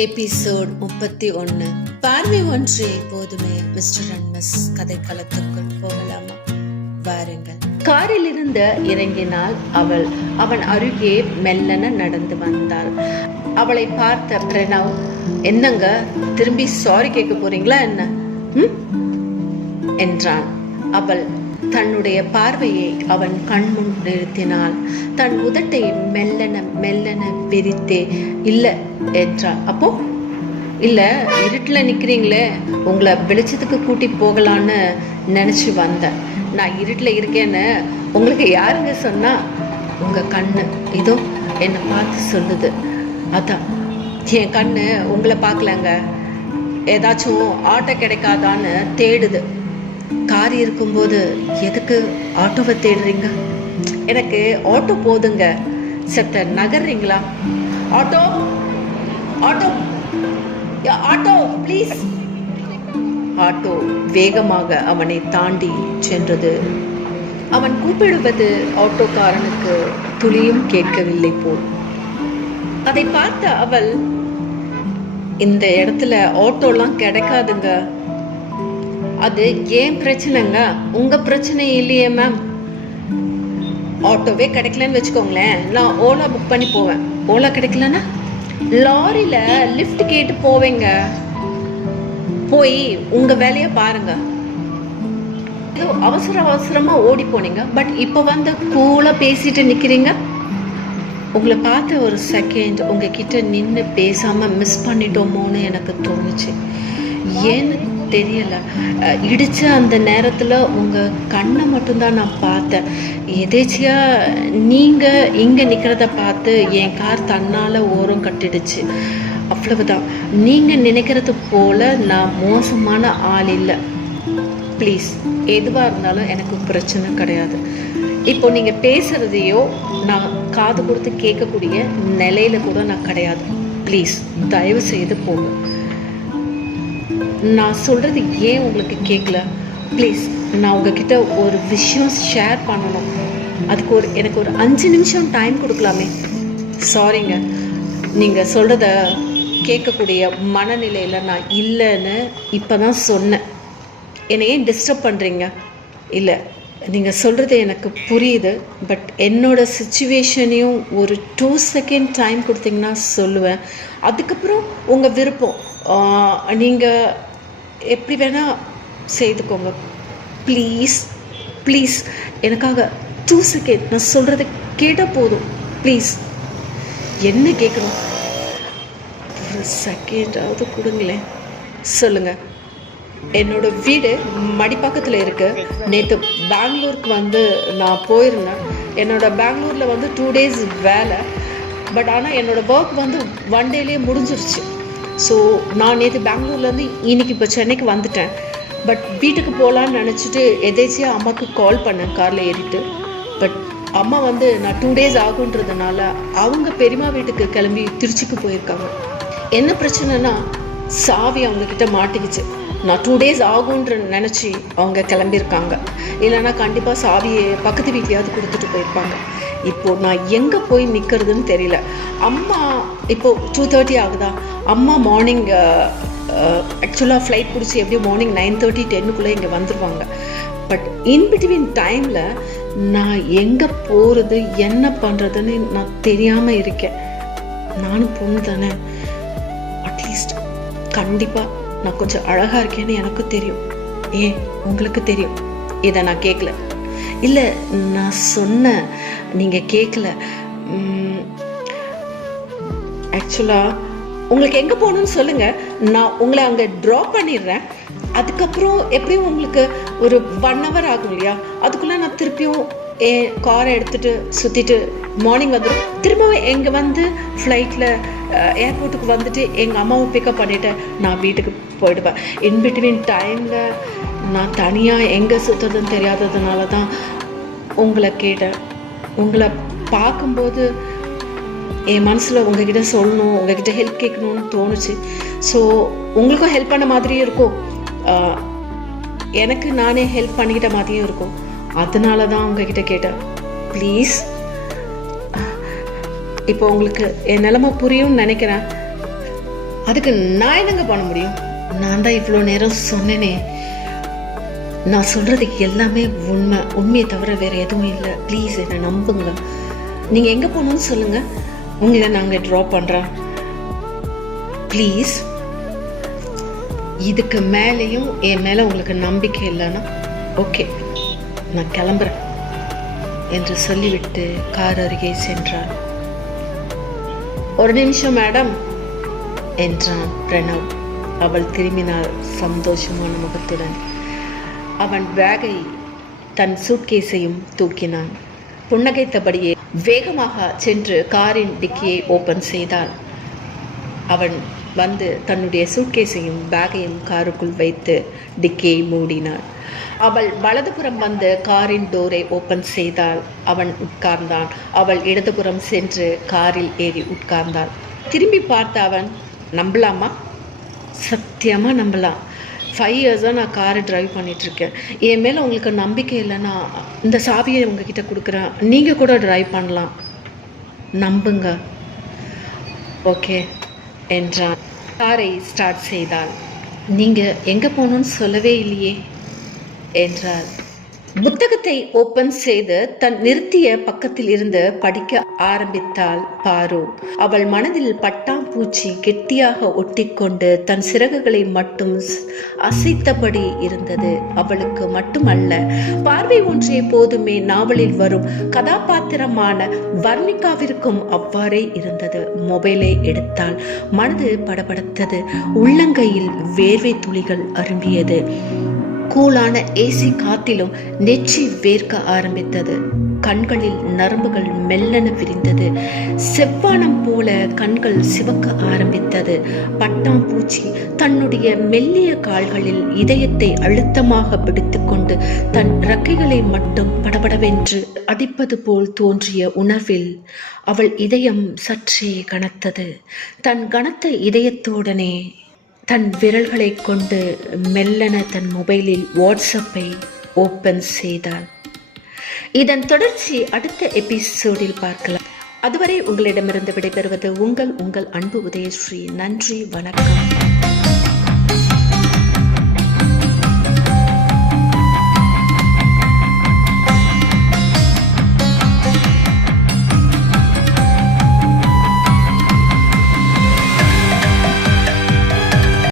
Episode 31. பார்வை ஒன்றே போதுமே. மிஸ்டர் அண்ட் மிஸ் கதைக்களத்துக்குள் போகலாமா? வாருங்கள். காரில் இருந்து இறங்கினாள் அவள். அவன் அருகே மெல்லன நடந்து வந்தாள். அவளை பார்த்த பிரணவ், என்னங்க திரும்பி சாரி கேட்க போறீங்களா என்ன என்றான். அவள் தன்னுடைய பார்வையை அவன் கண்முன் நிறுத்தினாள். தன் உதட்டை மெல்லன மெல்லன விரித்தே இல்ல என்றாள். அப்போ இல்ல, இருட்டில் நிக்கிறீங்களே, உங்களை வெளிச்சத்துக்கு கூட்டி போகலான்னு நினைச்சு வந்தேன். நான் இருட்டில் இருக்கேன்னு உங்களுக்கு யாருங்க சொன்னா? உங்க கண்ணு இதோ என்னை பார்த்து சொல்லுது. அதான் என் கண்ணு உங்களை பார்க்கலங்க. ஏதாச்சும் ஆட்டோ கிடைக்காதான்னு தேடுது. கார் இருக்கும்போது எதுக்கு ஆட்டோவை தேடுறீங்க? எனக்கு ஆட்டோ போதுங்க. சத்த நகர்றீங்களா? Auto auto auto please. Auto வேகமாக அவனை தாண்டி சென்றது. அவன் கூப்பிடுவது ஆட்டோக்காரனுக்கு துளியும் கேட்கவில்லை போல். அதை பார்த்த அவள், இந்த இடத்துல ஆட்டோலாம் கிடைக்காதுங்க. அது ஏன் பிரச்சனைங்க? உங்க பிரச்சனை இல்லையே மேம். ஆட்டோவே கிடைக்கலன்னு வச்சுக்கோங்களேன், நான் ஓலா புக் பண்ணி போவேன். ஓலா கிடைக்கலன்னா லாரியில லிஃப்ட் கேட்டு போவேங்க. போய் உங்க வேலைய பாருங்க. ஏதோ அவசர அவசரமா ஓடி போனீங்க, பட் இப்ப வந்து கூலா பேசிட்டு நிக்கிறீங்க. உங்களை பார்த்த ஒரு செகண்ட் உங்ககிட்ட நின்று பேசாம மிஸ் பண்ணிட்டோமோன்னு எனக்கு தோணுச்சு. ஏன்னு தெரியல. இடிச்ச அந்த நேரத்துல உங்க கண்ணை மட்டும்தான் நான் பார்த்தேன். எதேச்சியா நீங்க இங்க நிக்கிறத பார்த்து என் கார் தன்னால ஓரம் கட்டிடுச்சு. அவ்வளவுதான். நீங்க நினைக்கிறது போல நான் மோசமான ஆள் இல்லை. ப்ளீஸ், எதுவா இருந்தாலும் எனக்கு பிரச்சனை கிடையாது. இப்போ நீங்க பேசுறதையோ நான் காது கொடுத்து கேட்கக்கூடிய நிலையில கூட நான் கிடையாது. ப்ளீஸ் தயவு செய்து போங்க. நான் சொல்றது ஏன் உங்களுக்கு கேட்கல? ப்ளீஸ், நான் உங்ககிட்ட ஒரு விஷயம் ஷேர் பண்ணணும். அதுக்கு எனக்கு ஒரு 5 நிமிஷம் டைம் கொடுக்கலாமே? சாரிங்க, நீங்கள் சொல்கிறத கேட்கக்கூடிய மனநிலையில் நான் இல்லைன்னு இப்போ தான் சொன்னேன். என்னை ஏன் டிஸ்டர்ப் பண்ணுறீங்க? இல்லை, நீங்கள் சொல்கிறது எனக்கு புரியுது. பட் என்னோட சுச்சுவேஷனையும் ஒரு 2 செகண்ட் டைம் கொடுத்தீங்கன்னா சொல்லுவேன். அதுக்கப்புறம் உங்கள் விருப்பம். நீங்கள் எப்படி வேணால் செய்துக்கோங்க. ப்ளீஸ் ப்ளீஸ், எனக்காக 2 செகண்ட் நான் சொல்கிறத கேட்டால் போதும். ப்ளீஸ். என்ன கேட்கணும்? ஒரு செகண்டாவது கொடுங்களேன். சொல்லுங்கள். என்னோட வீடு மடிப்பாக்கத்தில் இருக்கு. நேற்று பெங்களூருக்கு வந்து நான் போயிருந்தேன். என்னோட பெங்களூரில் வந்து 2 days வேலை. பட் ஆனால் என்னோடய ஒர்க் வந்து 1 dayலேயே முடிஞ்சிருச்சு. ஸோ நான் நேற்று பெங்களூர்லேருந்து இன்னைக்கு இப்போ சென்னைக்கு வந்துட்டேன். பட் வீட்டுக்கு போகலான்னு நினச்சிட்டு எதேச்சியாக அம்மாவுக்கு கால் பண்ணேன் காரில் ஏறிட்டு. பட் அம்மா வந்து நான் 2 days ஆகுன்றதுனால அவங்க பெரியம்மா வீட்டுக்கு கிளம்பி திருச்சிக்கு போயிருக்காங்க. என்ன பிரச்சனைனா, சாவி அவங்கக்கிட்ட மாட்டிக்கிச்சு. நான் 2 days ஆகுன்ற நினச்சி அவங்க கிளம்பியிருக்காங்க. இல்லைன்னா கண்டிப்பாக சாவியை பக்கத்து வீட்லையாவது கொடுத்துட்டு போயிருப்பாங்க. இப்போது நான் எங்கே போய் நிற்கிறதுன்னு தெரியல. அம்மா இப்போது 2:30 ஆகுதா? அம்மா மார்னிங் ஆக்சுவலாக ஃப்ளைட் பிடிச்சி எப்படியும் மார்னிங் 9:30 10க்குள்ளே இங்கே வந்துடுவாங்க. பட் இன்பிட்வீன் டைமில் நான் எங்கே போகிறது என்ன பண்ணுறதுன்னு நான் தெரியாமல் இருக்கேன். நானும் பொண்ணு தானே. அட்லீஸ்ட் கண்டிப்பாக நான் கொஞ்சம் அழகாக இருக்கேன்னு எனக்கு தெரியும். ஏன் உங்களுக்கு தெரியும்? இதை நான் கேட்கல. இல்லை, நான் சொன்னேன், நீங்கள் கேட்கல. ஆக்சுவலாக உங்களுக்கு எங்கே போகணுன்னு சொல்லுங்கள், நான் உங்களை அங்கே ட்ராப் பண்ணிடுறேன். அதுக்கப்புறம் எப்படியும் உங்களுக்கு ஒரு 1 hour ஆகும் இல்லையா? அதுக்குள்ளே நான் திருப்பியும் என் காரை எடுத்துகிட்டு சுற்றிட்டு மார்னிங் வந்துடும். திரும்பவும் எங்கே வந்து ஃப்ளைட்டில் ஏர்போர்ட்டுக்கு வந்துட்டு எங்கள் அம்மாவை பிக்கப் பண்ணிவிட்டு நான் வீட்டுக்கு போயிடுவேன். இன்பிட்வீன் டைமில் நான் தனியாக எங்கே சுற்றுறதுன்னு தெரியாததுனால தான் உங்களை கேட்டேன். உங்களை பார்க்கும்போது என் மனசில் உங்ககிட்ட சொல்லணும், உங்ககிட்ட ஹெல்ப் கேட்கணும்னு தோணுச்சு. ஸோ உங்களுக்கும் ஹெல்ப் பண்ண மாதிரியும் இருக்கும், எனக்கு நானே ஹெல்ப் பண்ணிக்கிட்ட மாதிரியும் இருக்கும். அதனால தான் உங்ககிட்ட கேட்டேன். ப்ளீஸ். இப்போ உங்களுக்கு என் நிலைமை புரியும்னு நினைக்கிறேன். அதுக்கு நான் என்னங்க பண்ண முடியும்? நான் தான் இவ்வளோ நேரம் சொன்னேனே, நான் சொல்றதுக்கு எல்லாமே உண்மையை தவிர வேற எதுவும் இல்லை. ப்ளீஸ் என்னை நம்புங்க. நீங்க எங்க போகணும்னு சொல்லுங்க, உங்களை நாங்க ட்ராப் பண்றோம். ப்ளீஸ். இதுக்கு மேலேயும் என் மேல உங்களுக்கு நம்பிக்கை இல்லைன்னா ஓகே, நான் கிளம்புறேன் என்று சொல்லிவிட்டு கார் அருகே சென்றார். ஒரு நிமிஷம் மேடம் என்றான் பிரணவ். அவள் திரும்பினாள் சந்தோஷமான முகத்துடன். அவன் பேக்கை தன் சூட்கேஸையும் தூக்கினான். புன்னகைத்தபடியே வேகமாக சென்று காரின் டிக்கியை ஓபன் செய்தாள். அவன் வந்து தன்னுடைய சூட்கேஸையும் பேக்கையும் காருக்குள் வைத்து டிக்கியை மூடினான். அவள் வலதுபுறம் வந்து காரின் டோரை ஓபன் செய்தாள். அவன் உட்கார்ந்தான். அவள் இடதுபுறம் சென்று காரில் ஏறி உட்கார்ந்தாள். திரும்பி பார்த்த அவன், நம்பலாமா? சத்தியமா நம்பலாம். 5 இயர்ஸாக நான் காரை டிரைவ் பண்ணிகிட்ருக்கேன். என் மேலே உங்களுக்கு நம்பிக்கை இல்லைன்னா இந்த சாவியை உங்ககிட்ட கொடுக்குறேன், நீங்கள் கூட டிரைவ் பண்ணலாம், நம்புங்க. ஓகே என்றான். காரை ஸ்டார்ட் செய்தாள். நீங்கள் எங்கே போகணுன்னு சொல்லவே இல்லையே என்றாள். புத்தகத்தை ஓபன் செய்து தன் நிறுத்திய பக்கத்தில் இருந்து படிக்க ஆரம்பித்தாள் பாரு. அவள் மனதில் பட்டாம்பூச்சி கெட்டியாக ஒட்டிக்கொண்டு தன் சிறகுகளை மட்டும் அசைத்தபடி இருந்தது. அவளுக்கு மட்டுமல்ல, பார்வை ஒன்றே போதுமே நாவலில் வரும் கதாபாத்திரமான வர்ணிகாவிற்கும் அவ்வாறே இருந்தது. மொபைலை எடுத்தாள். மனது படபடத்தது. உள்ளங்கையில் வேர்வை துளிகள் அரும்பியது. கூலான ஏசி காத்திலும் நெற்றி வேர்க்க ஆரம்பித்தது. கண்களில் நரம்புகள் மெல்லன விரிந்தது. செவ்வானம் போல கண்கள் சிவக்க ஆரம்பித்தது. பட்டாம்பூச்சி தன்னுடைய மெல்லிய கால்களில் இதயத்தை அழுத்தமாக பிடித்துக்கொண்டு தன் இறக்கைகளை மட்டும் படபடவென்று அடிப்பது போல் தோன்றிய உணர்வில் அவள் இதயம் சற்றே கனத்தது. தன் கனத்த இதயத்தோடனே தன் விரல்களை கொண்டு மெல்லன தன் மொபைலில் வாட்ஸ்அப்பை ஓபன் செய்தாள். இதன் தொடர்ச்சி அடுத்த எபிசோடில் பார்க்கலாம். அதுவரை உங்களிடமிருந்து விடைபெறுவது உங்கள் அன்பு உதயஸ்ரீ. நன்றி, வணக்கம்.